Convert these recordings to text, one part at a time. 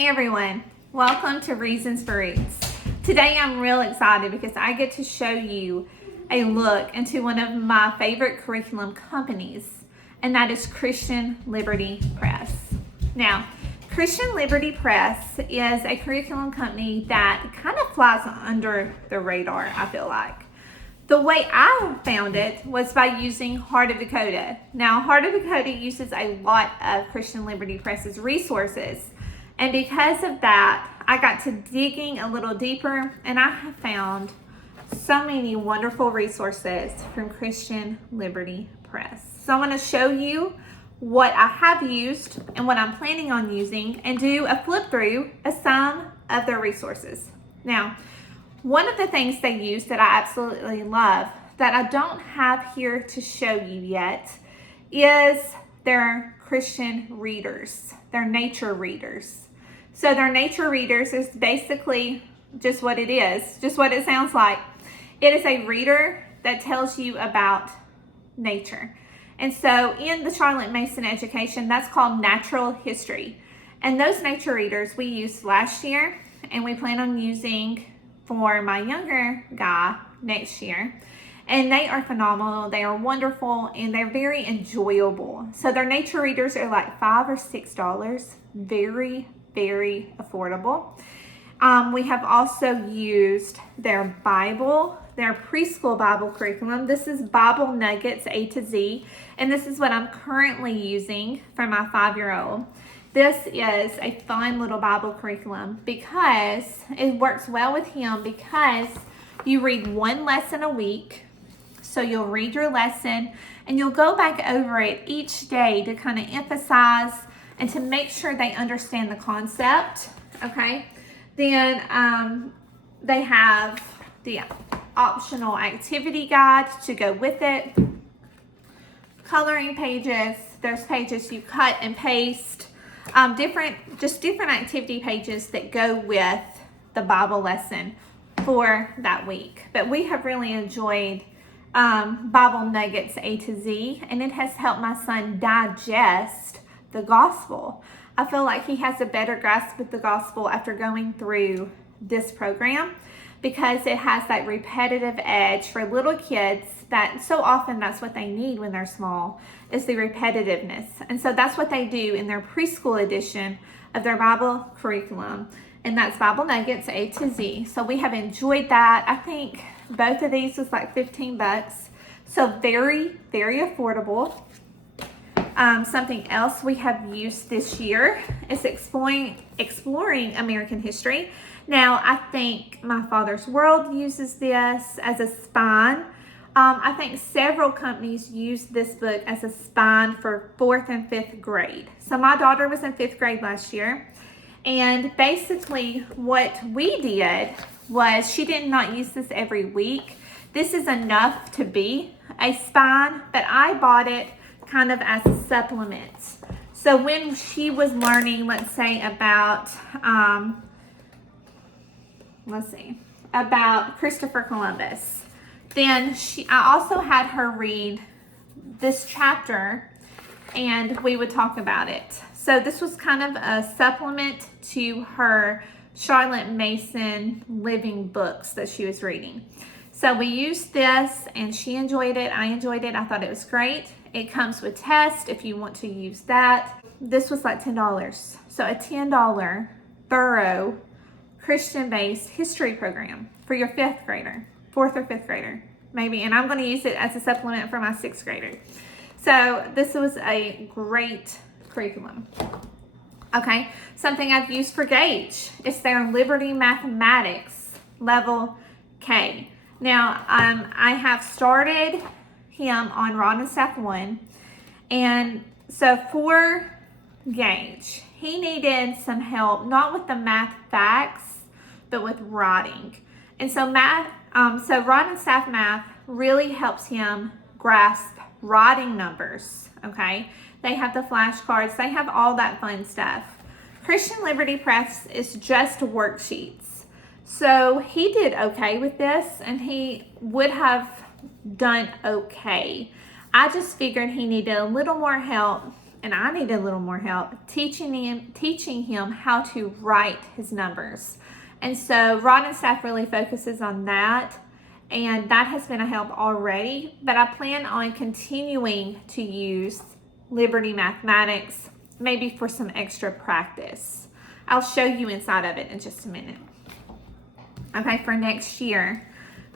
Hey everyone, welcome to Reasons for Roots. Today I'm real excited because I get to show you a look into one of my favorite curriculum companies, and that is Christian Liberty Press. Now, Christian Liberty Press is a curriculum company that kind of flies under the radar, I feel like. The way I found it was by using Heart of Dakota. Now, Heart of Dakota uses a lot of Christian Liberty Press's resources. And because of that, I got to digging a little deeper, and I have found so many wonderful resources from Christian Liberty Press. So I'm going to show you what I have used and what I'm planning on using, and do a flip through of some of their resources. Now, one of the things they use that I absolutely love that I don't have here to show you yet is their Christian readers, their nature readers. So their nature readers is basically just what it is, just what it sounds like. It is a reader that tells you about nature. And so in the Charlotte Mason education, that's called natural history. And those nature readers we used last year, and we plan on using for my younger guy next year. And they are phenomenal, they are wonderful, and they're very enjoyable. So their nature readers are like $5 or $6, very affordable. We have also used their Bible, their preschool Bible curriculum. This is Bible Nuggets A to Z, and this is what I'm currently using for my 5-year-old. This is a fun little Bible curriculum because it works well with him, because you read one lesson a week. So you'll read your lesson and you'll go back over it each day to kind of emphasize and to make sure they understand the concept, okay? Then they have the optional activity guide to go with it. Coloring pages, there's pages you cut and paste. Different activity pages that go with the Bible lesson for that week. But we have really enjoyed Bible Nuggets A to Z, and it has helped my son digest the gospel. I feel like he has a better grasp of the gospel after going through this program, because it has that repetitive edge for little kids that so often that's what they need when they're small, is the repetitiveness. And so that's what they do in their preschool edition of their Bible curriculum, and that's Bible Nuggets A to Z. So we have enjoyed that. I think both of these was like $15, so very affordable. Something else we have used this year is exploring American history. Now, I think My Father's World uses this as a spine. I think several companies use this book as a spine for 4th and 5th grade. So my daughter was in 5th grade last year, and basically what we did was, she did not use this every week. This is enough to be a spine, but I bought it kind of as a supplement. So when she was learning, let's say about about Christopher Columbus, then I also had her read this chapter and we would talk about it. So this was kind of a supplement to her Charlotte Mason living books that she was reading. So we used this and she enjoyed it. I enjoyed it. I thought it was great. It comes with tests if you want to use that. This was like $10. So a $10 thorough Christian-based history program for your 5th grader, 4th or 5th grader, maybe. And I'm going to use it as a supplement for my 6th grader. So this was a great curriculum. Okay, something I've used for Gage is their Liberty Mathematics Level K. Now, I have started him on Rod and Staff 1, and so for Gage, he needed some help, not with the math facts, but with writing. And so Rod and Staff Math really helps him grasp writing numbers, okay? They have the flashcards, they have all that fun stuff. Christian Liberty Press is just worksheets. So he did okay with this, and he would have done okay. I just figured he needed a little more help and I needed a little more help teaching him how to write his numbers. And so Rod and Staff really focuses on that, and that has been a help already, but I plan on continuing to use Liberty Mathematics, maybe for some extra practice. I'll show you inside of it in just a minute. Okay, for next year,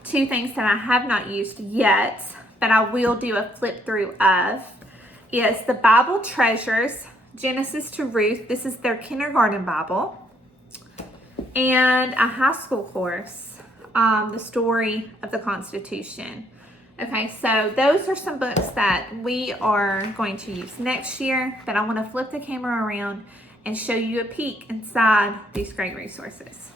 2 things that I have not used yet, but I will do a flip through of, is the Bible Treasures, Genesis to Ruth. This is their kindergarten Bible. And a high school course, the story of the Constitution. Okay, so those are some books that we are going to use next year, but I want to flip the camera around and show you a peek inside these great resources.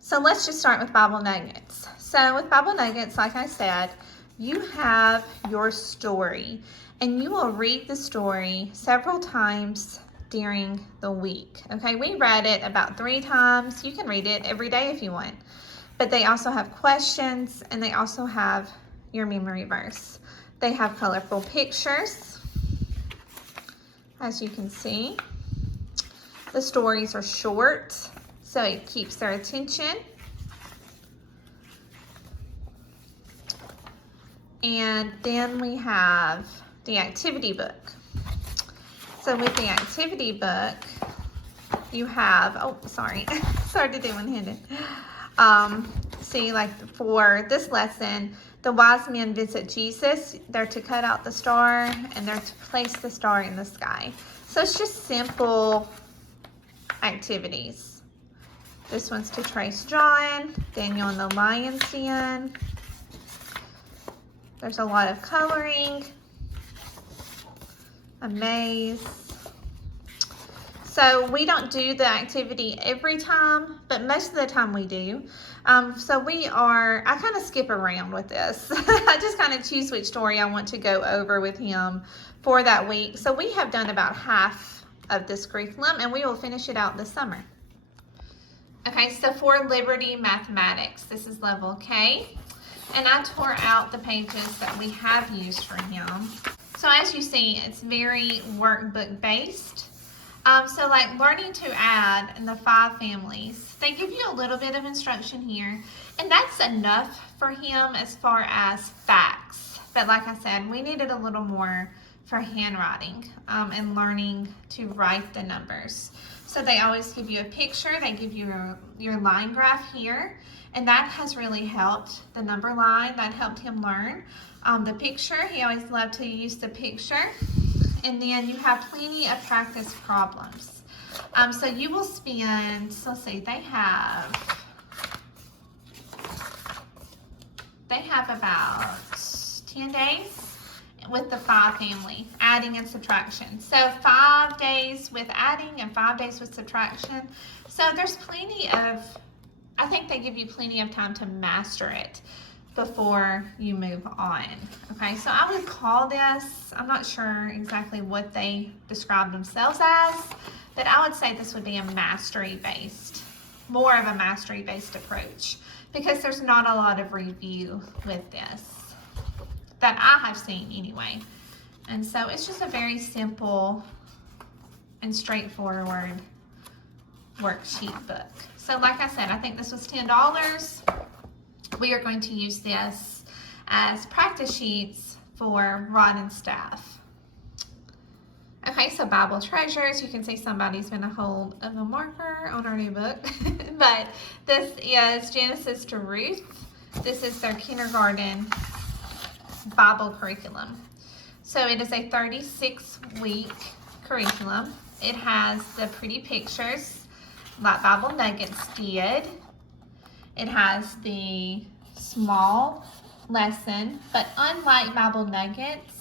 So let's just start with Bible Nuggets. So with Bible Nuggets, like I said, you have your story, and you will read the story several times during the week. Okay, we read it about 3 times. You can read it every day if you want. But they also have questions, and they also have your memory verse. They have colorful pictures, as you can see. The stories are short, so it keeps their attention. And then we have the activity book. So with the activity book, you have, sorry to do one-handed. See, like for this lesson, the wise men visit Jesus. They're to cut out the star, and they're to place the star in the sky. So it's just simple activities. This one's to trace John, Daniel and the lion's den. There's a lot of coloring, a maze. So we don't do the activity every time, but most of the time we do. I kind of skip around with this. I just kind of choose which story I want to go over with him for that week. So we have done about half of this curriculum, and we will finish it out this summer. Okay, so for Liberty Mathematics, this is level K. And I tore out the pages that we have used for him. So as you see, it's very workbook based. So like learning to add in the 5 families, they give you a little bit of instruction here, and that's enough for him as far as facts. But like I said, we needed a little more for handwriting and learning to write the numbers. So they always give you a picture. They give you your line graph here, and that has really helped. The number line, that helped him learn. The picture, he always loved to use the picture. And then you have plenty of practice problems. So you will spend, let's see, they have about 10 days with the 5 family, adding and subtraction. So 5 days with adding and 5 days with subtraction. So there's plenty of, I think they give you plenty of time to master it before you move on. Okay, so I would call this, I'm not sure exactly what they describe themselves as, but I would say this would be a mastery-based, more of a mastery-based approach, because there's not a lot of review with this, that I have seen anyway. And so it's just a very simple and straightforward worksheet book. So like I said, I think this was $10. We are going to use this as practice sheets for Rod and Staff. Okay, so Bible Treasures, you can see somebody's been a hold of a marker on our new book. But this is Genesis to Ruth. This is their kindergarten Bible curriculum. So it is a 36-week curriculum. It has the pretty pictures like Bible Nuggets did. It has the small lesson, but unlike Bible Nuggets,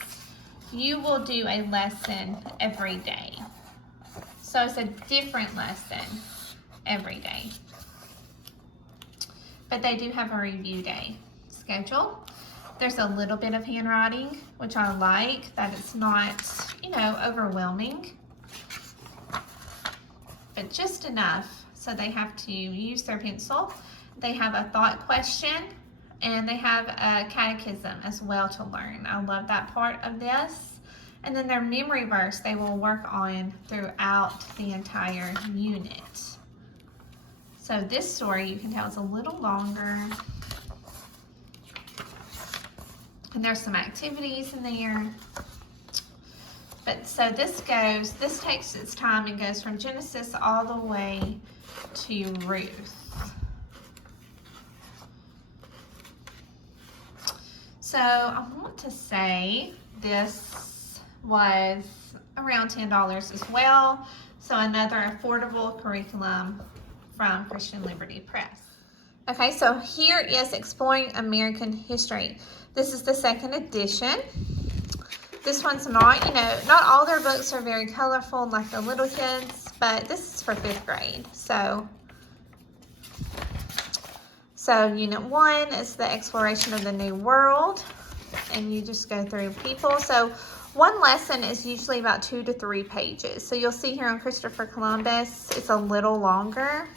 you will do a lesson every day. So it's a different lesson every day. But they do have a review day schedule. There's a little bit of handwriting, which I like, that it's not, overwhelming, but just enough so they have to use their pencil. They have a thought question, and they have a catechism as well to learn. I love that part of this. And then their memory verse they will work on throughout the entire unit. So this story, you can tell, is a little longer. And there's some activities in there. But so this takes its time and goes from Genesis all the way to Ruth. So I want to say this was around $10 as well. So another affordable curriculum from Christian Liberty Press. Okay, so here is Exploring American History. This is the second edition. This one's not, not all their books are very colorful like the little kids, but this is for 5th grade. So Unit 1 is the exploration of the New World, and you just go through people. So one lesson is usually about 2 to 3 pages. So you'll see here on Christopher Columbus, it's a little longer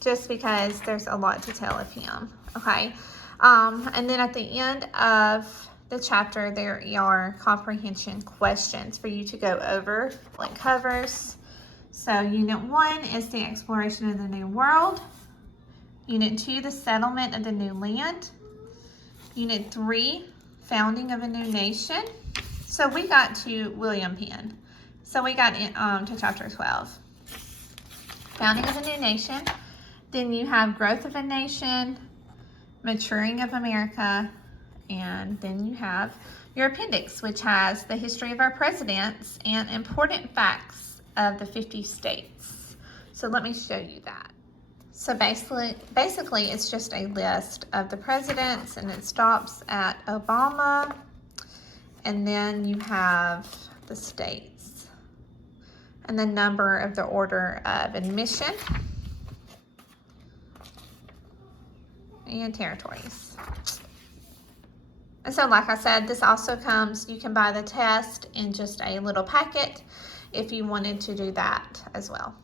just because there's a lot to tell of him, okay? And then at the end of the chapter, there are comprehension questions for you to go over, like covers. So Unit 1 is the exploration of the New World. Unit 2, the settlement of the new land. Unit 3, founding of a new nation. So we got to William Penn. So we got to chapter 12. Founding of a new nation. Then you have growth of a nation, maturing of America, and then you have your appendix, which has the history of our presidents and important facts of the 50 states. So let me show you that. So basically it's just a list of the presidents, and it stops at Obama, and then you have the states and the number of the order of admission and territories. And so like I said, this also comes, you can buy the test in just a little packet if you wanted to do that as well.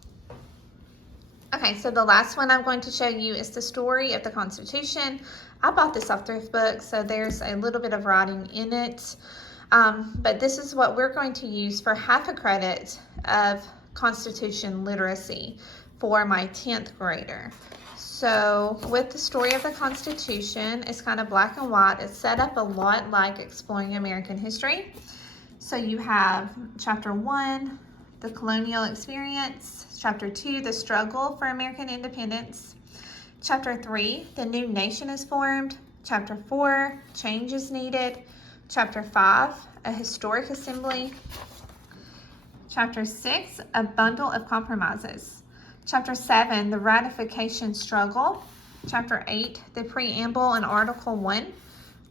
Okay, so the last one I'm going to show you is the story of the Constitution. I bought this off Thrift Book, so there's a little bit of writing in it. But this is what we're going to use for half a credit of Constitution literacy for my 10th grader. So with the story of the Constitution, it's kind of black and white. It's set up a lot like Exploring American History. So you have chapter 1, the colonial experience. Chapter 2, the struggle for American independence. Chapter 3, the new nation is formed. Chapter 4, change is needed. Chapter 5, a historic assembly. Chapter 6, a bundle of compromises. Chapter 7, the ratification struggle. Chapter 8, the preamble and Article 1.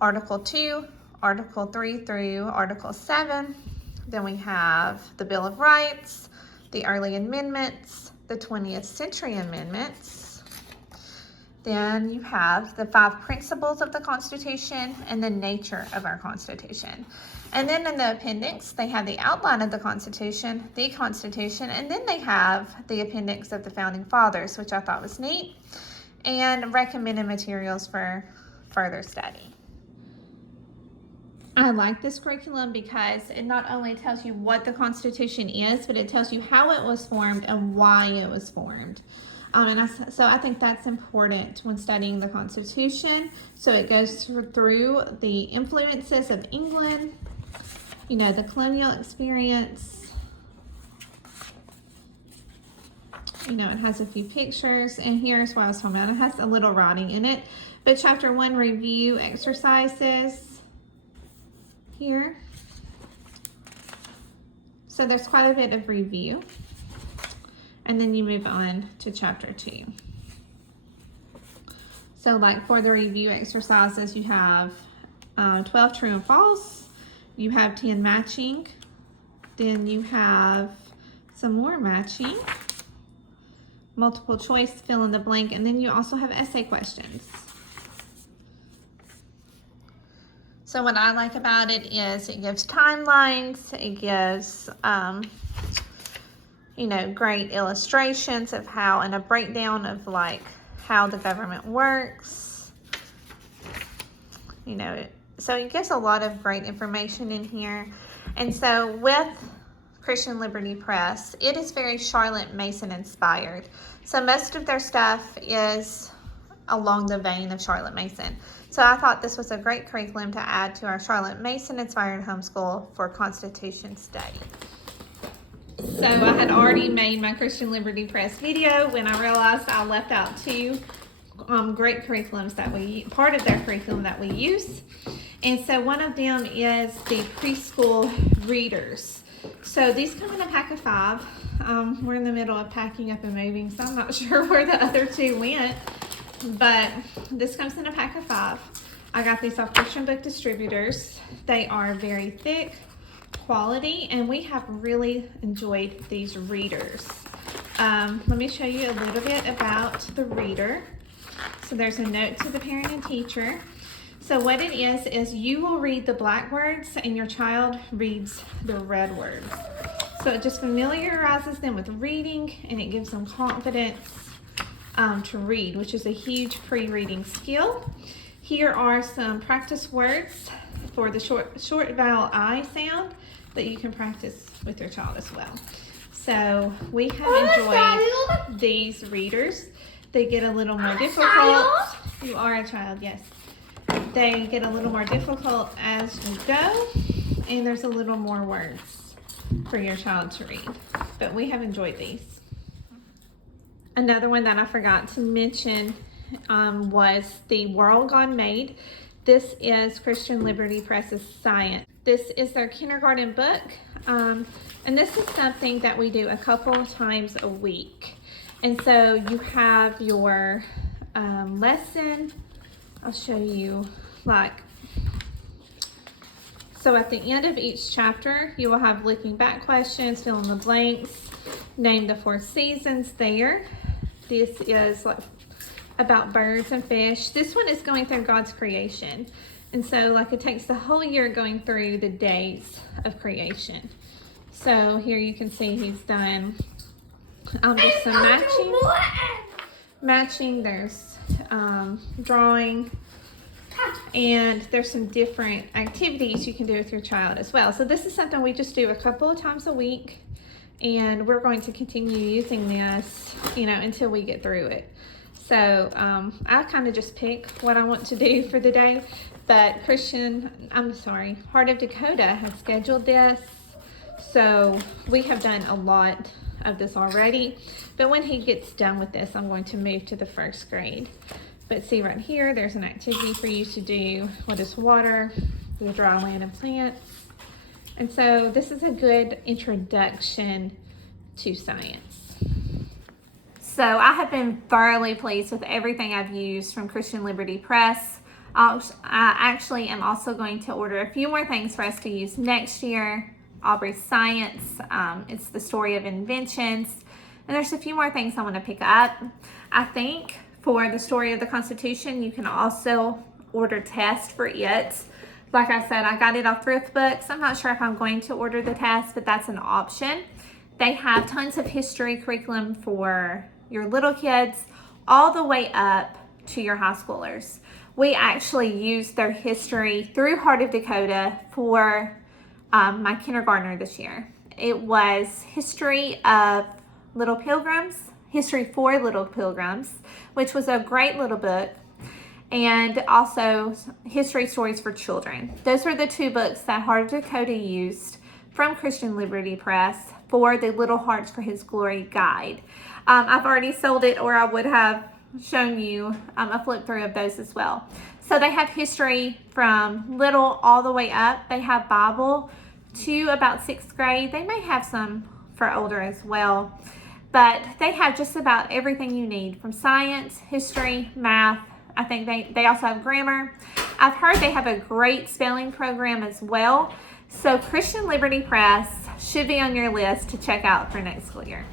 Article 2, Article 3 through Article 7. Then we have the Bill of Rights, the early amendments, the 20th century amendments. Then you have the 5 principles of the Constitution and the nature of our Constitution. And then in the appendix, they have the outline of the Constitution, and then they have the appendix of the Founding Fathers, which I thought was neat, and recommended materials for further study. I like this curriculum because it not only tells you what the Constitution is, but it tells you how it was formed and why it was formed. So I think that's important when studying the Constitution. So it goes through the influences of England, the colonial experience. It has a few pictures, and here's what I was talking about. It has a little writing in it. But chapter 1 review exercises here. So there's quite a bit of review. And then you move on to chapter 2. So like for the review exercises, you have 12 true and false. You have 10 matching. Then you have some more matching. Multiple choice, fill in the blank. And then you also have essay questions. So what I like about it is it gives timelines, it gives, great illustrations of how, and a breakdown of like how the government works. So it gives a lot of great information in here. And so with Christian Liberty Press, it is very Charlotte Mason inspired. So most of their stuff is along the vein of Charlotte Mason. So I thought this was a great curriculum to add to our Charlotte Mason inspired homeschool for Constitution study. So I had already made my Christian Liberty Press video when I realized I left out two great curriculums that part of their curriculum that we use. And so one of them is the Preschool Readers. So these come in a pack of 5. We're in the middle of packing up and moving, so I'm not sure where the other 2 went. But this comes in a pack of 5. I got these off Christian Book Distributors. They are very thick, quality, and we have really enjoyed these readers. Let me show you a little bit about the reader. So there's a note to the parent and teacher. So what it is you will read the black words and your child reads the red words. So it just familiarizes them with reading, and it gives them confidence to read, which is a huge pre-reading skill. Here are some practice words for the short vowel I sound that you can practice with your child as well. So we have enjoyed these readers. They get a little more difficult. You are a child, yes. They get a little more difficult as you go, and there's a little more words for your child to read. But we have enjoyed these. Another one that I forgot to mention was The World God Made. This is Christian Liberty Press's Science. This is their kindergarten book, and this is something that we do a couple of times a week. And so you have your lesson. I'll show you, so at the end of each chapter, you will have looking back questions, fill in the blanks, name the 4 seasons there. This is about birds and fish. This one is going through God's creation. And so it takes the whole year going through the days of creation. So here you can see he's done just some matching. There's drawing, and there's some different activities you can do with your child as well. So this is something we just do a couple of times a week, and we're going to continue using this, until we get through it. So I kind of just pick what I want to do for the day, but Heart of Dakota has scheduled this. So we have done a lot of this already, but when he gets done with this, I'm going to move to the 1st grade. But see right here, there's an activity for you to do. What is water? The dry land and plants. And so this is a good introduction to science. So I have been thoroughly pleased with everything I've used from Christian Liberty Press. I actually am also going to order a few more things for us to use next year. Aubrey's Science, it's the story of inventions, and there's a few more things I want to pick up. I think for the story of the Constitution, you can also order tests for it. Like I said, I got it off Thrift Books. I'm not sure if I'm going to order the test, but that's an option. They have tons of history curriculum for your little kids all the way up to your high schoolers. We actually used their history through Heart of Dakota for my kindergartner this year. It was History of Little Pilgrims, History for Little Pilgrims, which was a great little book, and also History Stories for Children. Those were the 2 books that Heart of Dakota used from Christian Liberty Press for the Little Hearts for His Glory guide. I've already sold it, or I would have shown you a flip through of those as well. So they have history from little all the way up. They have Bible to about 6th grade. They may have some for older as well, but they have just about everything you need from science, history, math. I think they also have grammar. I've heard they have a great spelling program as well. So Christian Liberty Press should be on your list to check out for next school year.